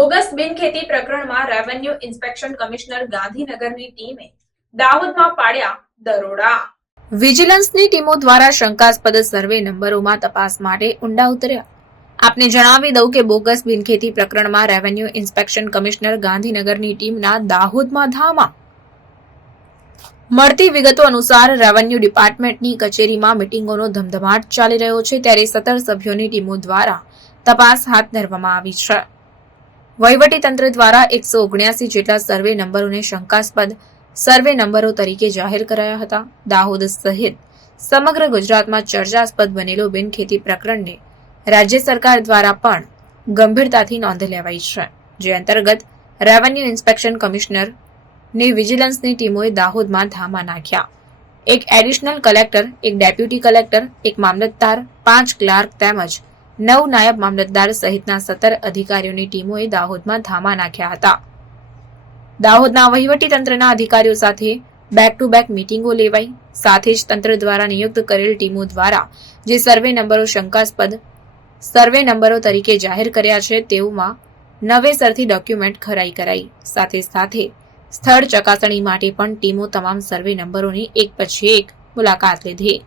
Bogus બિનખેતી પ્રકરણમાં revenue inspection commissioner ગાંધીનગરની ટીમે દાહોદમાં પાડ્યા દરોડા. વિજિલન્સની ટીમો દ્વારા શંકાસ્પદ સર્વે નંબરોમાં તપાસ માટે ઊંડા ઉતર્યા. આપને જણાવી દઉં કે બોગસ બિનખેતી પ્રકરણમાં રેવન્યુ ઇન્સ્પેક્શન કમિશનર ગાંધીનગરની ટીમના દાહોદમાં ધામા. મળતી વિગતો અનુસાર રેવન્યુ ડિપાર્ટમેન્ટની કચેરીમાં મિટિંગોનો ધમધમાટ ચાલી રહ્યો છે, ત્યારે સત્તર સભ્યોની ટીમો દ્વારા તપાસ હાથ ધરવામાં આવી છે. તંત્ર દ્વારા એકસો ઓગણ્યાસી જેટલા સર્વે નંબરોને શંકાસ્પદ સર્વે નંબરો તરીકે જાહેર કરાયા હતા. દાહોદ સહિત સમગ્ર ગુજરાતમાં ચર્ચાસ્પદ બનેલો બિનખેતી પ્રકરણને રાજ્ય સરકાર દ્વારા પણ ગંભીરતાથી નોંધ લેવાઈ છે. જે અંતર્ગત રેવન્યુ ઇન્સ્પેક્શન કમિશનરની વિજિલન્સની ટીમોએ દાહોદમાં ધામા નાખ્યા. એક એડિશનલ કલેક્ટર, એક ડેપ્યુટી કલેક્ટર, એક મામલતદાર, પાંચ ક્લાર્ક તેમજ નવ નાયબ મામલતદાર સહિતના સત્તર અધિકારીઓની ટીમોએ દાહોદમાં ધામા નાખ્યા હતા. દાહોદના વહીવટી તંત્રના અધિકારીઓ સાથે બેક ટુ બેક મિટિંગો લેવાઈ. સાથે જ તંત્ર દ્વારા નિયુક્ત કરેલ ટીમો દ્વારા જે સર્વે નંબરો શંકાસ્પદ સર્વે નંબરો તરીકે જાહેર કર્યા છે તેઓમાં નવેસરથી ડોક્યુમેન્ટ ખરાઈ કરાઈ. સાથે સાથે સ્થળ ચકાસણી માટે પણ ટીમો તમામ સર્વે નંબરોની એક પછી એક મુલાકાત લીધી.